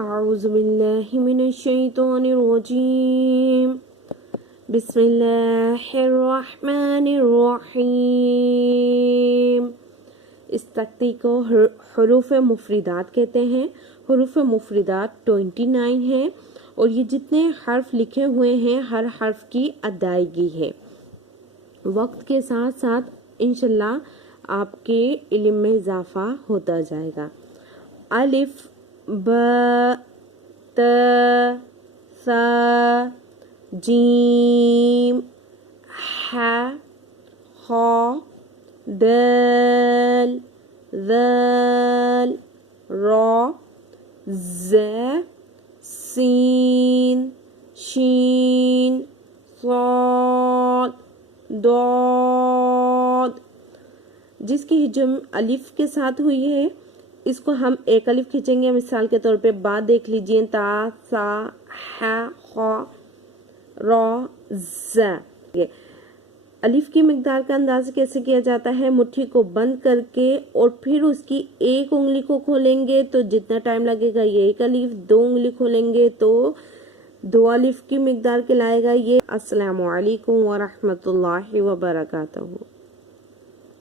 اعوذ باللہ من الشیطان الرجیم بسم اللہ الرحمن الرحیم۔ اس تختی کو حروف مفردات کہتے ہیں۔ حروف مفردات 29 ہیں اور یہ جتنے حرف لکھے ہوئے ہیں ہر حرف کی ادائیگی ہے۔ وقت کے ساتھ ساتھ انشاءاللہ آپ کے علم میں اضافہ ہوتا جائے گا۔ الف ب ت ث جیم ح خ دال ذال را ز سین شین صاد ضاد۔ جس کی ہجم الف کے ساتھ ہوئی ہے اس کو ہم ایک الف کھینچیں گے۔ مثال کے طور پہ با دیکھ لیجئے، تا سا ح خ را ز۔ الف کی مقدار کا اندازہ کیسے کیا جاتا ہے؟ مٹھی کو بند کر کے اور پھر اس کی ایک انگلی کو کھولیں گے تو جتنا ٹائم لگے گا یہ ایک الف، دو انگلی کھولیں گے تو دو الف کی مقدار کہلائے گا یہ۔ السلام علیکم ورحمۃ اللہ وبرکاتہ۔